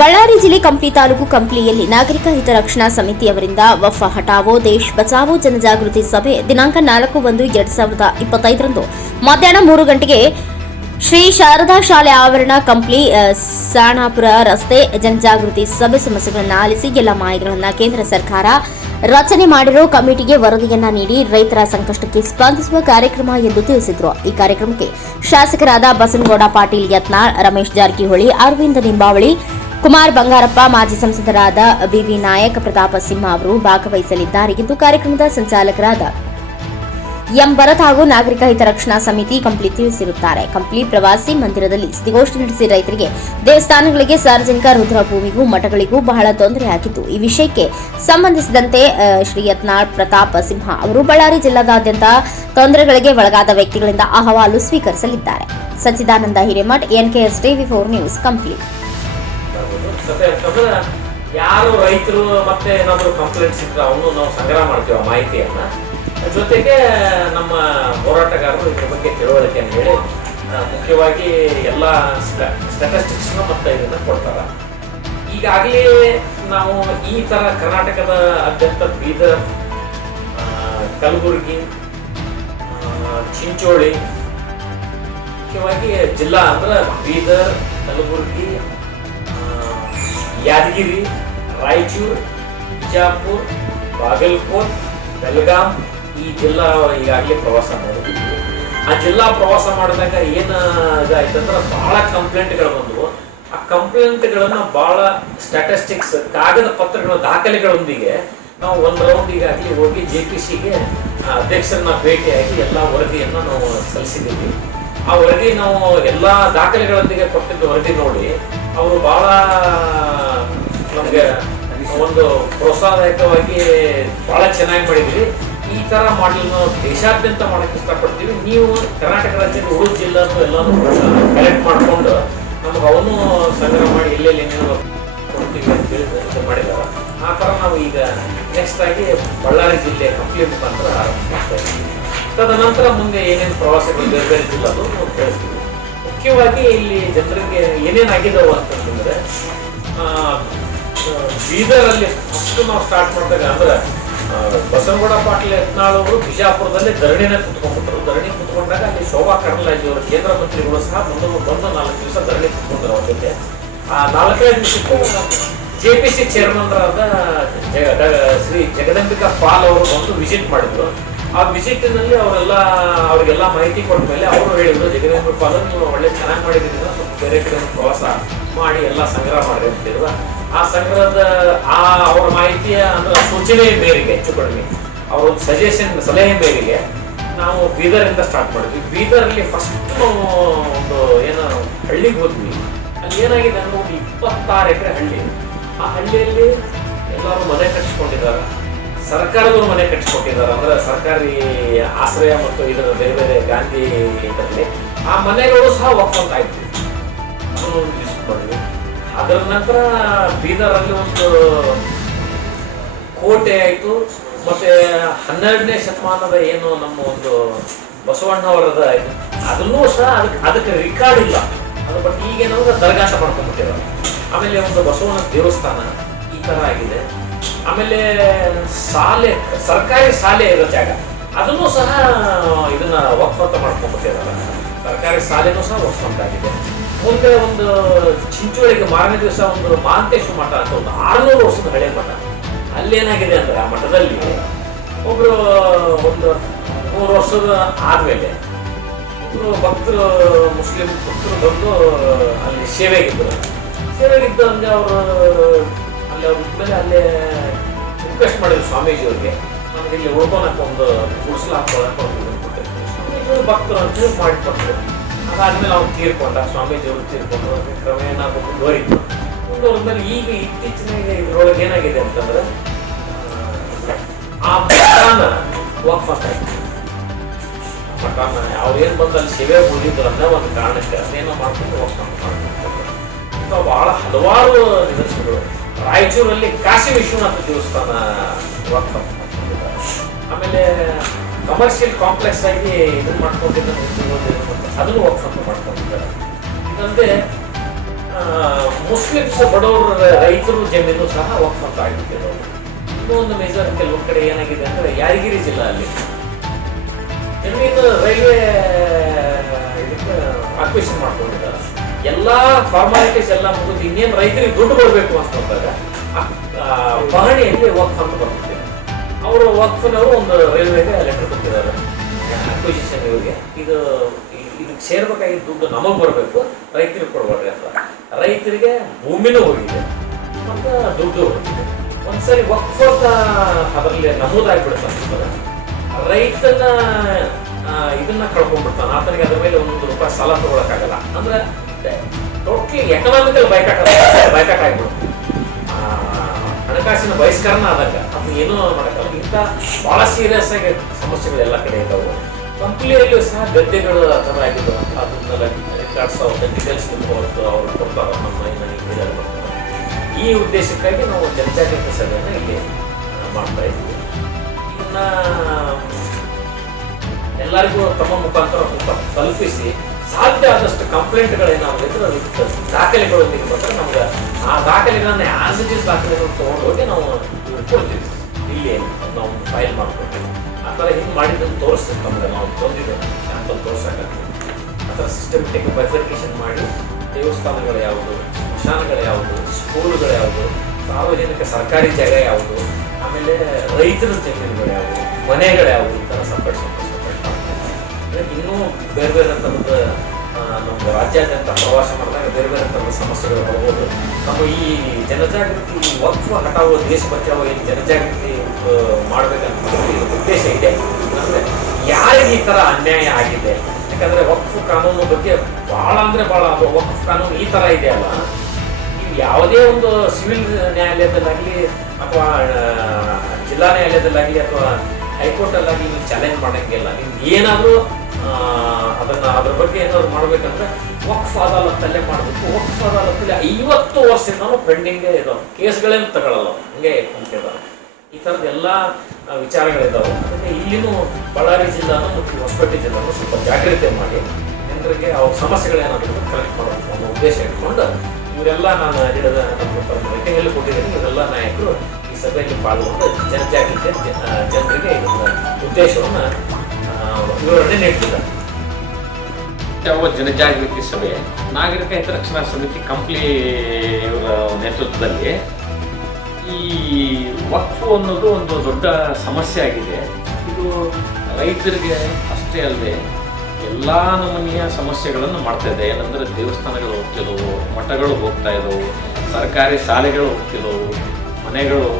ಬಳ್ಳಾರಿ ಜಿಲ್ಲೆ ಕಂಪ್ಲಿ ತಾಲೂಕು ಕಂಪ್ಲಿಯಲ್ಲಿ ನಾಗರಿಕ ಹಿತರಕ್ಷಣಾ ಸಮಿತಿಯವರಿಂದ ವಫಾ ಹಟಾವೋ ದೇಶ್ ಬಚಾವೋ ಜನಜಾಗೃತಿ ಸಭೆ ದಿನಾಂಕ 4/1/2025 ಮಧ್ಯಾಹ್ನ 3 ಗಂಟೆಗೆ ಶ್ರೀ ಶಾರದಾ ಶಾಲೆ ಆವರಣ ಕಂಪ್ಲಿ ಸಾಣಾಪುರ ರಸ್ತೆ ಜನಜಾಗೃತಿ ಸಭೆ ಸಮಸ್ಯೆಗಳನ್ನು ಆಲಿಸಿ ಎಲ್ಲ ಮಾಹಿತಿಗಳನ್ನು ಕೇಂದ್ರ ಸರ್ಕಾರ ರಚನೆ ಮಾಡಿರೋ ಕಮಿಟಿಗೆ ವರದಿಯನ್ನ ನೀಡಿ ರೈತರ ಸಂಕಷ್ಟಕ್ಕೆ ಸ್ಪಂದಿಸುವ ಕಾರ್ಯಕ್ರಮ ಎಂದು ತಿಳಿಸಿದರು. ಈ ಕಾರ್ಯಕ್ರಮಕ್ಕೆ ಶಾಸಕರಾದ ಬಸನಗೌಡ ಪಾಟೀಲ್ ಯತ್ನಾಳ್, ರಮೇಶ್ ಜಾರಕಿಹೊಳಿ, ಅರವಿಂದ ನಿಂಬಾವಳಿ, ಕುಮಾರ್ ಬಂಗಾರಪ್ಪ, ಮಾಜಿ ಸಂಸದರಾದ ಬಿವಿ ನಾಯಕ್, ಪ್ರತಾಪ ಸಿಂಹ ಅವರು ಭಾಗವಹಿಸಲಿದ್ದಾರೆ ಎಂದು ಕಾರ್ಯಕ್ರಮದ ಸಂಚಾಲಕರಾದ ಎಂ ಭರತ್ ಹಾಗೂ ನಾಗರಿಕ ಹಿತರಕ್ಷಣಾ ಸಮಿತಿ ಕಂಪ್ಲಿ ತಿಳಿಸಿರುತ್ತಾರೆ. ಕಂಪ್ಲಿ ಪ್ರವಾಸಿ ಮಂದಿರದಲ್ಲಿ ಸುದ್ದಿಗೋಷ್ಠಿ ನಡೆಸಿ ರೈತರಿಗೆ ದೇವಸ್ಥಾನಗಳಿಗೆ, ಸಾರ್ವಜನಿಕ ರುದ್ರಭೂಮಿಗೂ ಮಠಗಳಿಗೂ ಬಹಳ ತೊಂದರೆಯಾಗಿದ್ದು, ಈ ವಿಷಯಕ್ಕೆ ಸಂಬಂಧಿಸಿದಂತೆ ಶ್ರೀ ಯತ್ನಾಳ್, ಪ್ರತಾಪ ಸಿಂಹ ಅವರು ಬಳ್ಳಾರಿ ಜಿಲ್ಲಾದಾದ್ಯಂತ ತೊಂದರೆಗಳಿಗೆ ಒಳಗಾದ ವ್ಯಕ್ತಿಗಳಿಂದ ಅಹವಾಲು ಸ್ವೀಕರಿಸಲಿದ್ದಾರೆ. Sachchidanand Hiremath, NKS TV4 news, Kampli. ಯಾರು ರೈತರು ಮತ್ತೆ ಏನಾದ್ರು ಕಂಪ್ಲೇಂಟ್ಸ್ ಇದ್ರೆ ಅವನು ನಾವು ಸಂಗ್ರಹ ಮಾಡ್ತೀವಿ ಆ ಮಾಹಿತಿಯನ್ನ. ಜೊತೆಗೆ ನಮ್ಮ ಹೋರಾಟಗಾರರು ಇದ್ರ ಬಗ್ಗೆ ತಿಳುವಳಿಕೆಯನ್ನು ಹೇಳಿ ಮುಖ್ಯವಾಗಿ ಎಲ್ಲ ಸ್ಟ್ಯಾಟಿಸ್ಟಿಕ್ಸ್ನ ಮತ್ತೆ ಇದನ್ನ ಕೊಡ್ತಾರೆ. ಈಗಾಗಲೇ ನಾವು ಈ ತರ ಕರ್ನಾಟಕದ ಅತ್ಯಂತ ಬೀದರ್, ಕಲಬುರಗಿ, ಚಿಂಚೋಳಿ, ಮುಖ್ಯವಾಗಿ ಜಿಲ್ಲಾ ಅಂದ್ರೆ ಬೀದರ್, ಕಲಬುರಗಿ, ಯಾದಗಿರಿ, ರಾಯಚೂರು, ಬಿಜಾಪುರ, ಬಾಗಲಕೋಟ್, ಬೆಳಗಾಂ ಈ ಜಿಲ್ಲಾ ಈಗಾಗಲೇ ಪ್ರವಾಸ ಮಾಡಿದ್ವಿ. ಆ ಜಿಲ್ಲಾ ಪ್ರವಾಸ ಮಾಡಿದಾಗ ಏನು ಇದಾಯ್ತಂದ್ರೆ ಬಹಳ ಕಂಪ್ಲೇಂಟ್ಗಳು ಬಂದವು. ಆ ಕಂಪ್ಲೇಂಟ್ಗಳನ್ನ ಬಹಳ ಸ್ಟ್ಯಾಟಿಸ್ಟಿಕ್ಸ್, ಕಾಗದ ಪತ್ರಗಳ ದಾಖಲೆಗಳೊಂದಿಗೆ ನಾವು ಒಂದು ರೌಂಡ್ ಈಗಾಗಲೇ ಹೋಗಿ JPCಗೆ ಅಧ್ಯಕ್ಷರನ್ನ ಭೇಟಿಯಾಗಿ ಎಲ್ಲ ವರದಿಯನ್ನ ನಾವು ಸಲ್ಲಿಸಿದ್ದೀವಿ. ಆ ವರದಿ ನಾವು ಎಲ್ಲ ದಾಖಲೆಗಳೊಂದಿಗೆ ಕೊಟ್ಟಿದ್ದ ವರದಿ ನೋಡಿ ಅವರು ಬಹಳ ನಮ್ಗೆ ಒಂದು ಪ್ರೋತ್ಸಾಹದಾಯಕವಾಗಿ ಬಹಳ ಚೆನ್ನಾಗಿ ಮಾಡಿದ್ವಿ. ಈ ತರ ಮಾಡಲು ನಾವು ದೇಶಾದ್ಯಂತ ಮಾಡಕ್ಕೆ ಇಷ್ಟಪಡ್ತೀವಿ. ನೀವು ಕರ್ನಾಟಕ ರಾಜ್ಯದ ಉಳಿದ ಜಿಲ್ಲಾನು ಎಲ್ಲಾನು ಕಲೆಕ್ಟ್ ಮಾಡ್ಕೊಂಡು ನಮ್ಗೆ ಅವನು ಸಂಗ್ರಹ ಮಾಡಿ ಎಲ್ಲೆಲ್ಲಿ ಏನೇನು ಕೊಡ್ತೀವಿ ಅಂತ ಹೇಳಿ ಮಾಡಿದ್ದಾರೆ. ಆ ತರ ನಾವು ಈಗ ನೆಕ್ಸ್ಟ್ ಆಗಿ ಬಳ್ಳಾರಿ ಜಿಲ್ಲೆ ಕಂಪ್ಲಿ ಮುಖಾಂತರ ಆರಂಭಿಸ್ತಾ ಇದ್ದೀವಿ. ತದನಂತರ ಮುಂದೆ ಏನೇನು ಪ್ರವಾಸಗಳು ಬೇರೆ ಬೇರೆ ಜಿಲ್ಲಾದು ನಾವು ಕೇಳಿಸ್ತೀವಿ. ಮುಖ್ಯವಾಗಿ ಇಲ್ಲಿ ಜನರಿಗೆ ಏನೇನಾಗಿದ್ದಾವೆ ಅಂತಂದ್ರೆ ಬೀದರಲ್ಲಿ ಫಸ್ಟ್ ನಾವು ಸ್ಟಾರ್ಟ್ ಮಾಡಿದಾಗ ಅಂದ್ರೆ ಬಸನಗೌಡ ಪಾಟೀಲ್ ಯತ್ನಾಳ್ ಅವರು ಬಿಜಾಪುರದಲ್ಲಿ ಧರಣಿನ ಕುತ್ಕೊಂಡ್ಬಿಟ್ರು. ಧರಣಿ ಕುತ್ಕೊಂಡಾಗ ಅಲ್ಲಿ ಶೋಭಾ ಕರಂದ್ಲಾಜೆ ಅವರು ಕೇಂದ್ರ ಮಂತ್ರಿಗಳು ಸಹ ಬಂದು 4 ದಿವಸ ಧರಣಿ ಕುತ್ಕೊಂಡ್ರು. ಅವ್ರ ಜೊತೆ ಆ 4ನೇ ದಿವಸಕ್ಕೂ JPC ಚೇರ್ಮನ್ರಾದ ಶ್ರೀ ಜಗದಂಬಿಕಾ ಪಾಲ್ ಅವರು ಬಂದು ವಿಸಿಟ್ ಮಾಡಿದ್ರು. ಆ ವಿಸಿಟ್ನಲ್ಲಿ ಅವ್ರಿಗೆಲ್ಲ ಮಾಹಿತಿ ಕೊಟ್ಟ ಮೇಲೆ ಅವರು ಹೇಳಿದ್ರು, ಜಗದಂಬಿಕಾ ಪಾಲ್ ನೀವು ಒಳ್ಳೆ ಚೆನ್ನಾಗಿ ಮಾಡಿದ್ರಿ, ಸ್ವಲ್ಪ ಬೇರೆ ಕಡೆ ಪ್ರವಾಸ ಮಾಡಿ ಎಲ್ಲ ಸಂಗ್ರಹ ಮಾಡಿ ಅಂತಿರುವ. ಆ ಸಂಗ್ರಹದ ಅವರ ಮಾಹಿತಿಯ ಅಂದ್ರೆ ಸೂಚನೆ ಮೇರೆಗೆ, ಹೆಚ್ಚು ಕಡಿಮೆ ಅವ್ರ ಒಂದು ಸಲಹೆ ಮೇರೆಗೆ ನಾವು ಬೀದರಿಂದ ಸ್ಟಾರ್ಟ್ ಮಾಡಿದ್ವಿ. ಬೀದರಲ್ಲಿ ಫಸ್ಟ್ ನಾವು ಒಂದು ಏನೋ ಹಳ್ಳಿಗೆ ಹೋದ್ವಿ. ಅಲ್ಲಿ ಏನಾಗಿದೆ ಅಂದ್ರೆ ಒಂದು 26 ಎಕರೆ ಹಳ್ಳಿ. ಆ ಹಳ್ಳಿಯಲ್ಲಿ ಎಲ್ಲರೂ ಮನೆ ಕಟ್ಟಿಸ್ಕೊಂಡಿದ್ದಾರೆ, ಸರ್ಕಾರದವರು ಮನೆ ಕಟ್ಟಿಸ್ಕೊಟ್ಟಿದ್ದಾರೆ. ಅಂದ್ರೆ ಸರ್ಕಾರಿ ಆಶ್ರಯ ಮತ್ತು ಇದರ ಬೇರೆ ಬೇರೆ ಗಾಂಧಿ ಇದರಲ್ಲಿ ಆ ಮನೆಗಳು ಸಹ ಒಪ್ಪಂತ ಆಯ್ತು. ಅದನ್ನು ವಿಸಿಟ್ ಮಾಡಿದ್ವಿ. ಅದರ ನಂತರ ಬೀದರಲ್ಲಿ ಒಂದು ಕೋಟೆ ಆಯಿತು. ಮತ್ತೆ 12ನೇ ಶತಮಾನದ ಏನು ನಮ್ಮ ಒಂದು ಬಸವಣ್ಣವರದ ಅದನ್ನೂ ಸಹ ಅದಕ್ಕೆ ರೆಕಾರ್ಡ್ ಇಲ್ಲ. ಅದು ಬಟ್ ಈಗೇನಾದ್ರು ದರ್ಗಾ ಅಂತ ಮಾಡ್ಕೊಂಡ್ಬಿಟ್ಟಿದ್ದಾರೆ. ಆಮೇಲೆ ಒಂದು ಬಸವಣ್ಣ ದೇವಸ್ಥಾನ ಈ ತರ ಆಗಿದೆ. ಆಮೇಲೆ ಶಾಲೆ, ಸರ್ಕಾರಿ ಶಾಲೆ ಇರೋ ಜಾಗ ಅದನ್ನು ಸಹ ಇದನ್ನ ವಕ್ಫಂತ ಮಾಡ್ಕೊಂಡ್ಬಿಟ್ಟಿದ್ದಾರೆ. ಸರ್ಕಾರಿ ಶಾಲೆನೂ ಸಹ ವಕ್ಫಂತಾಗಿದೆ. ಮುಂದೆ ಒಂದು ಚಿಂಚೋಳಿಗೆ ಮಾರನೇ ದಿವಸ ಒಂದು ಮಹಾಂತೇಶ್ವರ ಮಠ ಅಂತ ಒಂದು 600 ವರ್ಷದ ಹಳೆ ಮಠ. ಅಲ್ಲೇನಾಗಿದೆ ಅಂದ್ರೆ ಆ ಮಠದಲ್ಲಿ ಒಬ್ರು ಒಂದು 3 ವರ್ಷದ ಆದ್ಮೇಲೆ ಒಬ್ರು ಭಕ್ತರು, ಮುಸ್ಲಿಂ ಭಕ್ತರು ಬಂದು ಅಲ್ಲಿ ಸೇವೆಗಿದ್ದರು ಅಂದ್ರೆ ಅವರು ಅಲ್ಲಿ ಅವ್ರ ಅಲ್ಲೇ ರಿಕ್ವೆಸ್ಟ್ ಮಾಡಿದ್ರು ಸ್ವಾಮೀಜಿಯವ್ರಿಗೆ, ನಮ್ಗೆ ಇಲ್ಲಿ ಉಳ್ಕೊಳಕ್ಕೆ ಒಂದು ಗುಡಿಸಲು ಹಾಕೊಳ್ಳಕ್ಕೆ ಒಂದು ಕೊಟ್ಟಿರ್ತೀವಿ. ಸ್ವಾಮೀಜಿಯವರು ಭಕ್ತರು ಅಂತ ಹೇಳಿ ಮಾಡಿಕೊಟ್ರು. ಅದಾದ್ಮೇಲೆ ಅವ್ರು ತೀರ್ಕೊಂಡ, ಸ್ವಾಮೀಜಿಯವರು ತೀರ್ಕೊಂಡ್ರು. ಕ್ರಮೇಣ ಮುಂದುವರಿತು. ಮುಂದುವರೆದ್ಮೇಲೆ ಈಗ ಇತ್ತೀಚಿನ ಇದ್ರೊಳಗೆ ಏನಾಗಿದೆ ಅಂತಂದ್ರೆ ಆ ಮಠಾನ ವಕ್ಫ್ ಆಯ್ತು. ಮಠಾನ ಅವ್ರೇನು ಬಂದು ಅಲ್ಲಿ ಸೇವೆ ಮುಗಿದ್ರು ಅನ್ನೋ ಒಂದು ಕಾರಣಕ್ಕೆ ಅದೇನೋ ಮಾಡ್ಕೊಂಡು ವಕ್ಫ್ ಮಾಡ್ತಾರೆ. ಬಹಳ ಹಲವಾರು ನಿದರ್ಶನಗಳು. ರಾಯಚೂರಲ್ಲಿ ಕಾಶಿ ವಿಶ್ವನಾಥ ದೇವಸ್ಥಾನ ವಕ್ಫ್ ಮಾಡ್ಕೊಂಡಿದ್ದಾರೆ. ಆಮೇಲೆ ಕಮರ್ಷಿಯಲ್ ಕಾಂಪ್ಲೆಕ್ಸ್ ಆಗಿ ಇದನ್ನ ಮಾಡ್ಕೊಂಡಿದ್ದಾರೆ, ಅದನ್ನು ವಕ್ಫ್ ಮಾಡ್ಕೊಂಡಿದ್ದಾರೆ. ಇದಲ್ಲದೆ ಮುಸ್ಲಿಮ್ಸ್ ಬಡವರ ರೈತರು ಜಮೀನು ಸಹ ವಕ್ಫ್ ಅಂತ ಆಗಿಬಿಟ್ಟಿದೆ. ಇನ್ನೊಂದು ಮೇಜರ್ ಕೆಲವೊಂದು ಕಡೆ ಏನಾಗಿದೆ ಅಂದರೆ ಯಾದಗಿರಿ ಜಿಲ್ಲಾ ಅಲ್ಲಿ ಜಮೀನು ರೈಲ್ವೆ ಇದಕ್ಕೆ ಆಕ್ವಿಷನ್ ಮಾಡ್ಕೊಂಡಿದ್ದಾರೆ. ಎಲ್ಲ ಫಾರ್ಮಾಲಿಟೀಸ್ ಎಲ್ಲ ಮುಗಿದು ಇನ್ನೇನು ರೈತರಿಗೆ ದುಡ್ಡು ಕೊಡಬೇಕು ಅಂತಂದಾಗ ಪಹಣಿಯಲ್ಲಿ ವಕ್ಫ್ ಅಂತ ಬರ್ತಿದೆ. ಅವರು ವಕ್ಫ್ನವರು ಒಂದು ರೈಲ್ವೆಗೆ ಲೆಟರ್ ಕೊಟ್ಟಿದ್ದಾರೆ ಅಕ್ವಿಸಿಷನ್ ಇವರಿಗೆ, ಇದಕ್ಕೆ ಸೇರ್ಬೇಕಾಗಿದ್ದ ದುಡ್ಡು ನಮಗೆ ಬರಬೇಕು, ರೈತರಿಗೆ ಕೊಡ್ಬೇಡ್ರಿ ಅಂತ. ರೈತರಿಗೆ ಭೂಮಿನೂ ಹೋಗಿದೆ ಮತ್ತು ದುಡ್ಡು ಹೋಗಿದೆ. ಒಂದ್ಸರಿ ವಕ್ಫ್ ಅಂತ ಅದರಲ್ಲಿ ನಮೂದಾಗಿಬಿಡ್ತಾನೆ, ರೈತನ ಇದನ್ನ ಕಳ್ಕೊಂಡ್ಬಿಡ್ತಾನೆ. ಆತನಿಗೆ ಅದ್ರ ಮೇಲೆ ₹1 ಸಾಲ ತಗೊಳಕ್ಕಾಗಲ್ಲ. ಅಂದ್ರೆ ಟೋಟಲಿ ಎಕನಾಮಿಕಲ್ ಬೈಕಾಟ್ ಆಗಿಬಿಡುತ್ತೆ, ಹಣಕಾಸಿನ ಬಹಿಷ್ಕರಣ ಆದಾಗ ಅದು ಏನೂ ಮಾಡೋಕ್ಕಲ್ಲ. ಇಂಥ ಭಾಳ ಸೀರಿಯಸ್ ಆಗಿ ಸಮಸ್ಯೆಗಳು ಎಲ್ಲ ಕಡೆ ಇದ್ದಾವೆ. ಕಂಪ್ನಿಯಲ್ಲೂ ಸಹ ಗದ್ದೆಗಳು ಆ ಥರ ಆಗಿದ್ದು ಅದನ್ನೆಲ್ಲ ರಿಕಾರ್ಡ್ಸ್ ಡೀಟೇಲ್ಸ್ ತಿಳ್ಕೊಳ್ಳೋದು ಅವ್ರು ಕೊಡ್ತಾರೆ ನಮ್ಮ ಮನೆಯಲ್ಲಿ. ಈ ಉದ್ದೇಶಕ್ಕಾಗಿ ನಾವು ಜನಜಾಗೃತಿ ಸಭೆಯನ್ನು ಇಲ್ಲಿ ಮಾಡ್ತಾ ಇದ್ದೀವಿ. ಇದನ್ನ ಎಲ್ಲರಿಗೂ ತಮ್ಮ ಮುಖಾಂತರ ತಲುಪಿಸಿ ಸಾಧ್ಯ ಆದಷ್ಟು ಕಂಪ್ಲೇಂಟ್ಗಳೇನಾದ್ರು ಇದ್ರೆ ಅದಕ್ಕೆ ದಾಖಲೆಗಳೊಂದಿಗೆ ಬಂದರೆ ನಮ್ಗೆ ಆ ದಾಖಲೆಗಳನ್ನ ಆಸ್ ಇಟ್ ಇಸ್ ದಾಖಲೆಗಳನ್ನು ತೊಗೊಂಡು ಹೋಗಿ ನಾವು ಕೊಡ್ತೀವಿ. ಇಲ್ಲಿ ನಾವು ಫೈಲ್ ಮಾಡ್ಕೊಡ್ತೀವಿ. ಆ ಥರ ಹಿಂಗೆ ಮಾಡಿದ್ದನ್ನು ತೋರಿಸ್ತೀವಿ ನಮ್ಗೆ, ನಾವು ತಂದಿದ್ದೇವೆ ಸ್ಯಾಂಪಲ್ ತೋರ್ಸೋಕ್ಕಾಗ್ತದೆ. ಆ ಥರ ಸಿಸ್ಟಮೆಟಿಕ್ ಬೈಫರ್ಕೇಷನ್ ಮಾಡಿ ದೇವಸ್ಥಾನಗಳು ಯಾವುದು, ಸ್ಮಶಾನಗಳು ಯಾವುದು, ಸ್ಕೂಲ್ಗಳು ಯಾವುದು, ಸಾರ್ವಜನಿಕ ಸರ್ಕಾರಿ ಜಾಗ ಯಾವುದು, ಆಮೇಲೆ ರೈತರ ಜಮೀನುಗಳು ಯಾವುದು, ಮನೆಗಳು ಯಾವುದು, ಈ ಥರ ಸಪ್ರೇಟ್ ಇನ್ನೂ ಬೇರೆ ಬೇರೆ ಥರದ ನಮ್ಮ ರಾಜ್ಯಾದ್ಯಂತ ಪ್ರವಾಸ ಮಾಡಿದಾಗ ಬೇರೆ ಬೇರೆ ಥರದ ಸಮಸ್ಯೆಗಳು ಬರ್ಬೋದು. ನಮ್ಮ ಈ ಜನಜಾಗೃತಿ ವಕ್ಫ್ ಹಟಾವೋ ದೇಶ ಬಚಾವೋ ಏನು ಜನಜಾಗೃತಿ ಮಾಡಬೇಕಂತ ಉದ್ದೇಶ ಇದೆ. ಅಂದರೆ ಯಾರಿಗೆ ಈ ಥರ ಅನ್ಯಾಯ ಆಗಿದೆ, ಯಾಕಂದರೆ ವಕ್ಫ್ ಕಾನೂನು ಬಗ್ಗೆ ಭಾಳ ಅಂದರೆ ಭಾಳ ವಕ್ಫ್ ಕಾನೂನು ಈ ಥರ ಇದೆಯಲ್ಲ, ನೀವು ಯಾವುದೇ ಒಂದು ಸಿವಿಲ್ ನ್ಯಾಯಾಲಯದಲ್ಲಾಗಲಿ ಅಥವಾ ಜಿಲ್ಲಾ ನ್ಯಾಯಾಲಯದಲ್ಲಾಗಲಿ ಅಥವಾ ಹೈಕೋರ್ಟಲ್ಲಾಗಲಿ ನೀವು ಚಾಲೆಂಜ್ ಮಾಡೋಂಗಿಲ್ಲ. ನೀವು ಏನಾದರೂ ಅದನ್ನು ಅದ್ರ ಬಗ್ಗೆ ಏನಾದ್ರು ಮಾಡಬೇಕಂದ್ರೆ ವಕ್ಫ್ ಅದಾಲತ್ತಲ್ಲೇ ಮಾಡಬೇಕು. ವಕ್ಫ್ ಅದಾಲತ್ತಲ್ಲಿ 50 ವರ್ಷದಿಂದನೂ ಪೆಂಡಿಂಗೇ ಇದಾವೆ, ಕೇಸ್ಗಳೇನು ತಗೊಳ್ಳಲ್ಲ, ಹಂಗೆ ಕುಂತಿದ್ದಾವೆ. ಈ ಥರದ ಎಲ್ಲ ವಿಚಾರಗಳಿದ್ದಾವೆ. ಅದಕ್ಕೆ ಇಲ್ಲಿನೂ ಬಳ್ಳಾರಿ ಜಿಲ್ಲಾನು ಮತ್ತು ಹೊಸಪೇಟೆ ಜಿಲ್ಲಾನು ಸ್ವಲ್ಪ ಜಾಗ್ರತೆ ಮಾಡಿ ಜನರಿಗೆ ಅವ್ರ ಸಮಸ್ಯೆಗಳೇನಾದರೂ ಕಲೆಕ್ಟ್ ಮಾಡಬೇಕು ಅನ್ನೋ ಉದ್ದೇಶ ಇಟ್ಕೊಂಡು ಇವರೆಲ್ಲ ನಾನು ಹೇಳಿದ ನಮ್ಮ ಮೀಟಿಂಗಲ್ಲಿ ಕೊಟ್ಟಿದ್ದೀನಿ. ಇವರೆಲ್ಲ ನಾಯಕರು ಈ ಸಭೆಯಲ್ಲಿ ಪಾಲ್ಗೊಂಡು ಜನಜಾಗೃತಿ ಜನರಿಗೆ ಇದನ್ನ ಉದ್ದೇಶವನ್ನು ವಿವರಣೆ ನೀಡ್ತಿದ್ದಾರೆ. ಯಾವ ಜನಜಾಗೃತಿ ಸಭೆ ನಾಗರಿಕ ಹಿತರಕ್ಷಣಾ ಸಮಿತಿ ಕಂಪ್ಲಿ ಇವರ ನೇತೃತ್ವದಲ್ಲಿ ಈ ವಕ್ಫ್ ಅನ್ನೋದು ಒಂದು ದೊಡ್ಡ ಸಮಸ್ಯೆ ಆಗಿದೆ. ಇದು ರೈತರಿಗೆ ಅಷ್ಟೇ ಅಲ್ಲದೆ ಎಲ್ಲ ನಮೂನೆಯ ಸಮಸ್ಯೆಗಳನ್ನು ಮಾಡ್ತಾ ಇದೆ. ಏನಂದರೆ ದೇವಸ್ಥಾನಗಳು ಹೋಗ್ತಿದ್ದವು, ಮಠಗಳು ಹೋಗ್ತಾ ಇದ್ದವು, ಸರ್ಕಾರಿ ಶಾಲೆಗಳು ಹೋಗ್ತಿದ್ದವು, ಮನೆಗಳು,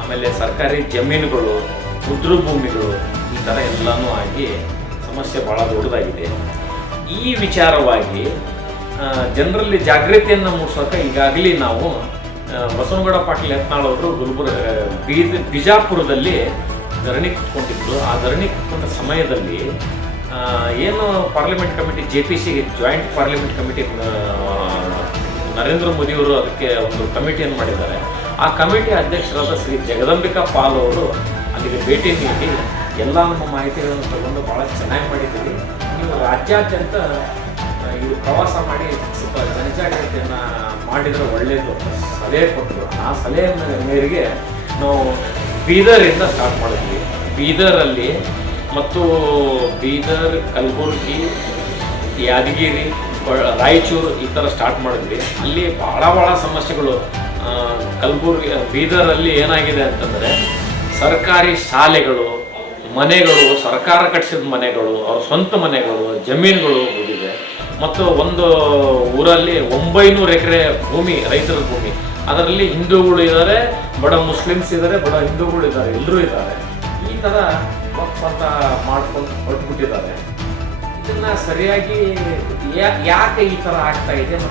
ಆಮೇಲೆ ಸರ್ಕಾರಿ ಜಮೀನುಗಳು, ರುದ್ರ ಭೂಮಿಗಳು, ಈ ಥರ ಎಲ್ಲನೂ ಆಗಿ ಸಮಸ್ಯೆ ಭಾಳ ದೊಡ್ಡದಾಗಿದೆ. ಈ ವಿಚಾರವಾಗಿ ಜನರಲ್ಲಿ ಜಾಗೃತಿಯನ್ನು ಮೂಡಿಸೋಕೆ ಈಗಾಗಲೇ ನಾವು ಬಸವನಗೌಡ ಪಾಟೀಲ್ ಯತ್ನಾಳ್ ಅವರು ಬಿಜಾಪುರದಲ್ಲಿ ಧರಣಿ ಕುತ್ಕೊಂಡಿದ್ರು. ಆ ಧರಣಿ ಕುತ್ಕೊಂಡ ಸಮಯದಲ್ಲಿ ಏನು parliament committee JPC joint parliament committee Narendra ಮೋದಿಯವರು ಅದಕ್ಕೆ ಒಂದು ಕಮಿಟಿಯನ್ನು ಮಾಡಿದ್ದಾರೆ. ಆ ಕಮಿಟಿ ಅಧ್ಯಕ್ಷರಾದ ಶ್ರೀ ಜಗದಂಬಿಕಾ ಪಾಲ್ ಅವರು ಅಲ್ಲಿಗೆ ಭೇಟಿ ನೀಡಿ ಎಲ್ಲ ನಮ್ಮ ಮಾಹಿತಿಗಳನ್ನು ತಗೊಂಡು ಭಾಳ ಚೆನ್ನಾಗಿ ಮಾಡಿದ್ದೀವಿ. ನೀವು ರಾಜ್ಯಾದ್ಯಂತ ಇದು ಪ್ರವಾಸ ಮಾಡಿ ಸ್ವಲ್ಪ ಜನಜಾಗೃತಿಯನ್ನು ಮಾಡಿದರೆ ಒಳ್ಳೆಯದು ಸಲಹೆ ಕೊಟ್ಟರು. ಆ ಸಲಹೆ ಮೇರೆಗೆ ನಾವು ಬೀದರಿಂದ ಸ್ಟಾರ್ಟ್ ಮಾಡಿದ್ವಿ. ಬೀದರಲ್ಲಿ ಮತ್ತು ಬೀದರ್, ಕಲಬುರಗಿ, ಯಾದಗಿರಿ, ರಾಯಚೂರು ಈ ಥರ ಸ್ಟಾರ್ಟ್ ಮಾಡಿದ್ವಿ. ಅಲ್ಲಿ ಭಾಳ ಸಮಸ್ಯೆಗಳು. ಕಲಬುರಗಿ, ಬೀದರಲ್ಲಿ ಏನಾಗಿದೆ ಅಂತಂದರೆ ಸರ್ಕಾರಿ ಶಾಲೆಗಳು, ಮನೆಗಳು, ಸರ್ಕಾರ ಕಟ್ಟಿಸಿದ ಮನೆಗಳು, ಅವ್ರ ಸ್ವಂತ ಮನೆಗಳು, ಜಮೀನುಗಳು ಹೋಗಿದೆ. ಮತ್ತು ಒಂದು ಊರಲ್ಲಿ 900 ಎಕರೆ ಭೂಮಿ, ರೈತರ ಭೂಮಿ, ಅದರಲ್ಲಿ ಹಿಂದೂಗಳು ಇದ್ದಾರೆ, ಬಡ ಮುಸ್ಲಿಮ್ಸ್ ಇದ್ದಾರೆ, ಬಡ ಹಿಂದೂಗಳು ಇದ್ದಾರೆ, ಎಲ್ಲರೂ ಇದ್ದಾರೆ. ಈ ಥರ ವಕ್ಫ್ ಅಂತ ಮಾಡ್ಕೊಂಡು ಹೊರಟ್ಬಿಟ್ಟಿದ್ದಾರೆ. ಇದನ್ನು ಸರಿಯಾಗಿ ಯಾಕೆ ಈ ಥರ ಆಗ್ತಾ ಇದೆ ಮತ್ತು